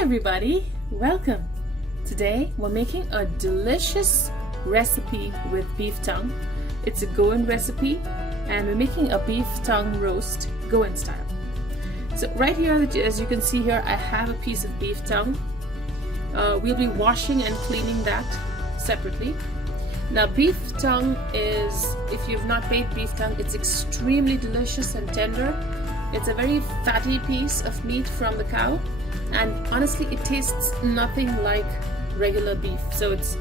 Hi everybody, welcome. Today we're making a delicious recipe with beef tongue. It's a Goan recipe and we're making a beef tongue roast Goan style. So right here, as you can see here, I have a piece of beef tongue. We'll be washing and cleaning that separately. Now beef tongue is, if you've not made beef tongue, it's extremely delicious and tender. It's a very fatty piece of meat from the cow, and honestly it tastes nothing like regular beef, so it's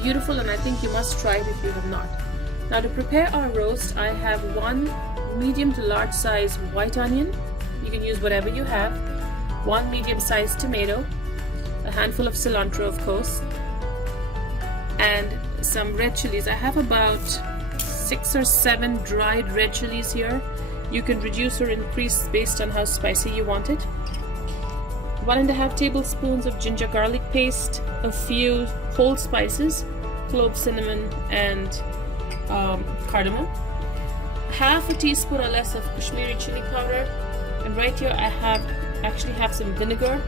beautiful and I think you must try it if you have not. Now to prepare our roast, I have one medium to large size white onion, you can use whatever you have, one medium sized tomato, a handful of cilantro of course, and some red chilies. I have about 6 or 7 dried red chilies here. You can reduce or increase based on how spicy you want it. 1.5 tablespoons of ginger garlic paste, a few whole spices, clove, cinnamon, and cardamom, half a teaspoon or less of Kashmiri chili powder, and right here I actually have some vinegar.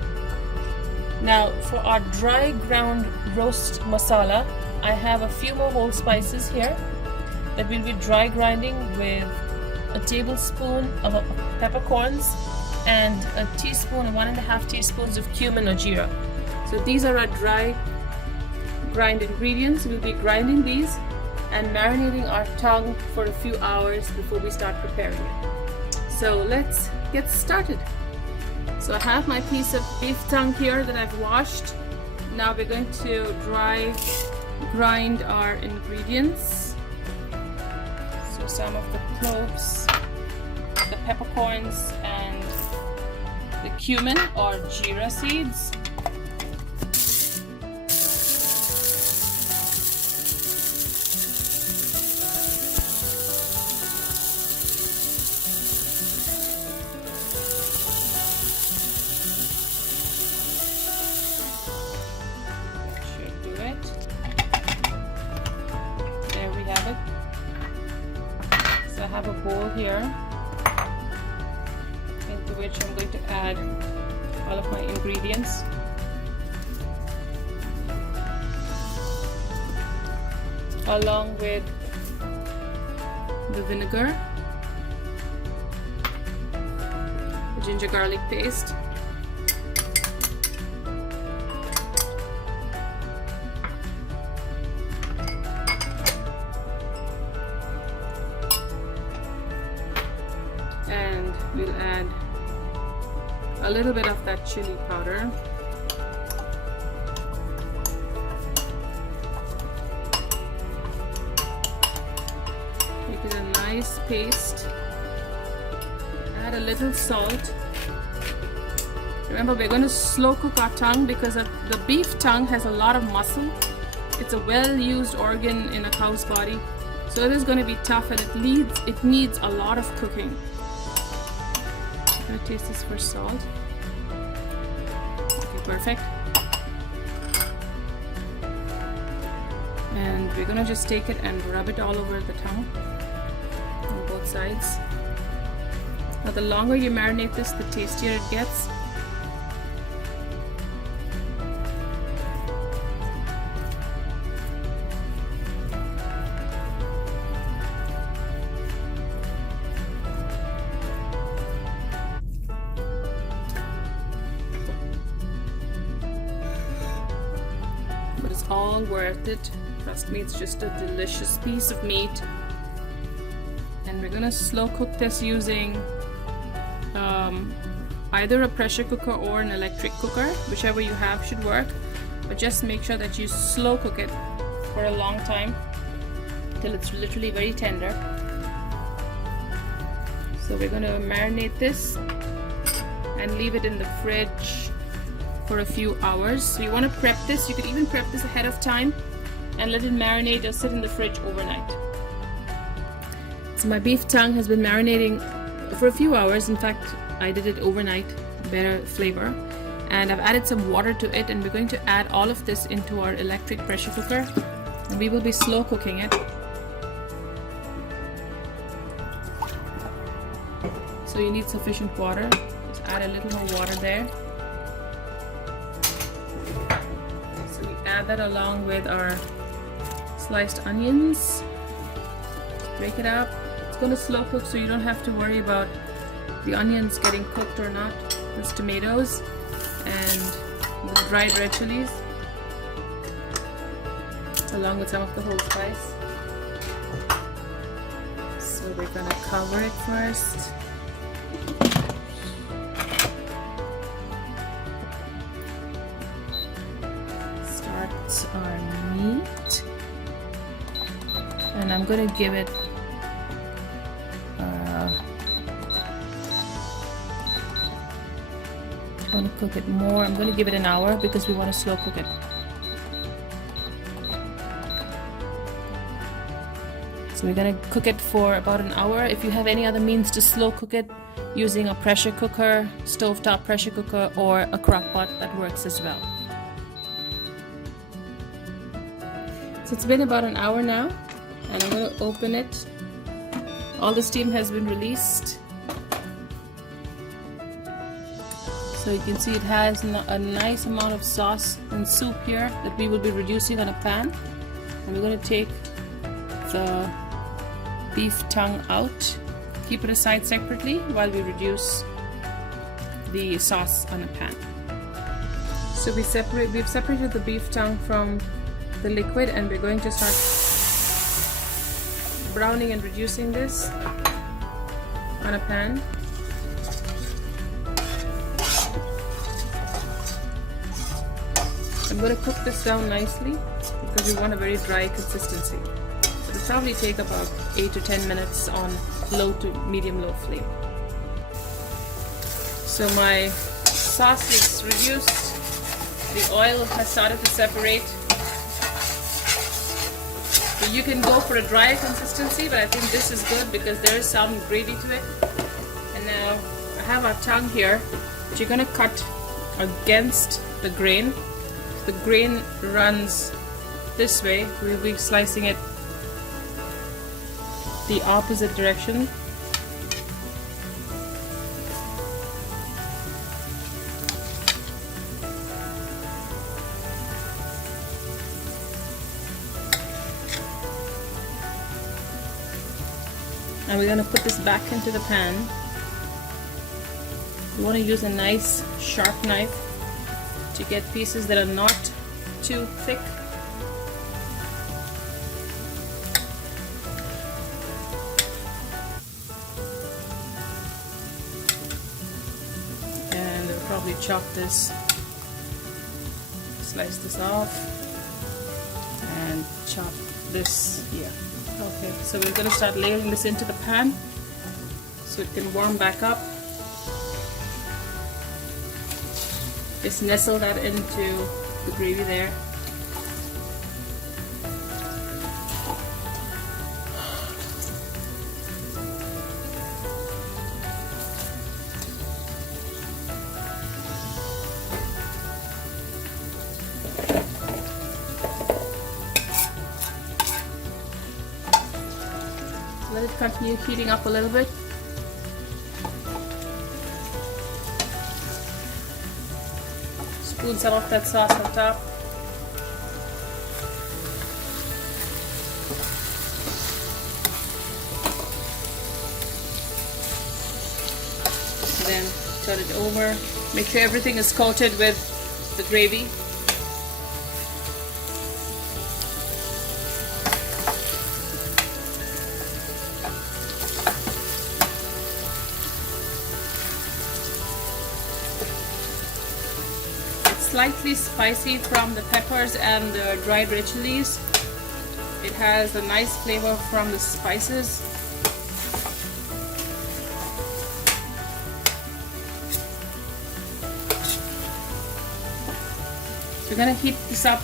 Now for our dry ground roast masala, I have a few more whole spices here that we'll be dry grinding with a tablespoon of peppercorns and a teaspoon, 1.5 teaspoons of cumin or jeera. So these are our dry grind ingredients. We'll be grinding these and marinating our tongue for a few hours before we start preparing it. So let's get started. So I have my piece of beef tongue here that I've washed. Now we're going to dry grind our ingredients. So some of the cloves, the peppercorns, and the cumin or jeera seeds. I have a bowl here into which I'm going to add all of my ingredients. Along with the vinegar, the ginger garlic paste, and we'll add a little bit of that chili powder. Make it a nice paste. Add a little salt. Remember, we're going to slow cook our tongue because the beef tongue has a lot of muscle. It's a well-used organ in a cow's body, so it is going to be tough and it needs a lot of cooking. I'm going to taste this for salt. Okay, perfect. And we're going to just take it and rub it all over the tongue on both sides. Now the longer you marinate this, the tastier it gets. But it's all worth it. Trust me, it's just a delicious piece of meat. And we're gonna slow cook this using either a pressure cooker or an electric cooker, whichever you have should work. But just make sure that you slow cook it for a long time till it's literally very tender. So we're gonna marinate this and leave it in the fridge for a few hours. So you want to prep this. You could even prep this ahead of time and let it marinate or sit in the fridge overnight. So my beef tongue has been marinating for a few hours. In fact, I did it overnight, better flavor. And I've added some water to it, and we're going to add all of this into our electric pressure cooker, and we will be slow cooking it. So you need sufficient water. Just add a little more water there. add that along with our sliced onions. Break it up. It's going to slow cook, so you don't have to worry about the onions getting cooked or not. There's tomatoes and the dried red chilies along with some of the whole spice. So we're going to cover it first. Start our meat, and I'm going to give it I want to cook it more. I'm going to give it an hour because we want to slow cook it. So we're going to cook it for about an hour. If you have any other means to slow cook it, using a pressure cooker, stovetop pressure cooker, or a crock pot, that works as well. So it's been about an hour now, and I'm going to open it. All the steam has been released. So you can see it has a nice amount of sauce and soup here that we will be reducing on a pan. And we're going to take the beef tongue out, keep it aside separately while we reduce the sauce on a pan. So we've separated the beef tongue from the liquid, and we're going to start browning and reducing this on a pan. I'm going to cook this down nicely because we want a very dry consistency. So it'll probably take about 8 to 10 minutes on low to medium-low flame. So my sauce is reduced. The oil has started to separate. So you can go for a drier consistency, but I think this is good because there is some gravy to it. And now I have our tongue here, which you're going to cut against the grain. The grain runs this way. We'll be slicing it the opposite direction. And we're going to put this back into the pan. You want to use a nice sharp knife to get pieces that are not too thick. And we'll probably chop this, slice this off, and chop this here. Okay, so we're going to start layering this into the pan so it can warm back up. Just nestle that into the gravy there. Let it continue heating up a little bit. Spoon some of that sauce on top. And then turn it over. Make sure everything is coated with the gravy. Slightly spicy from the peppers and the dried red chilies. It has a nice flavor from the spices. So we're going to heat this up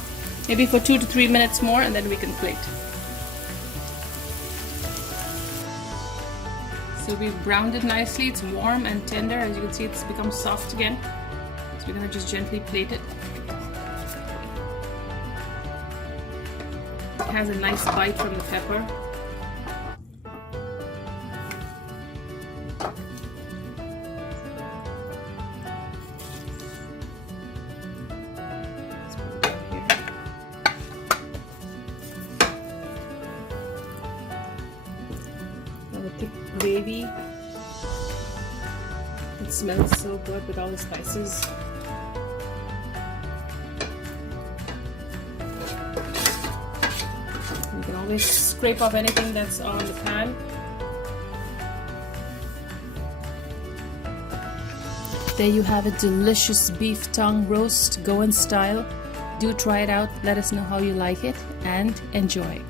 maybe for 2 to 3 minutes more, and then we can plate. So we've browned it nicely. It's warm and tender. As you can see, it's become soft again. So we're going to just gently plate it. It has a nice bite from the pepper. Let's put it down here. gravy. It smells so good with all the spices. You can always scrape off anything that's on the pan. There you have a delicious beef tongue roast, Goan style. Do try it out. Let us know how you like it and enjoy.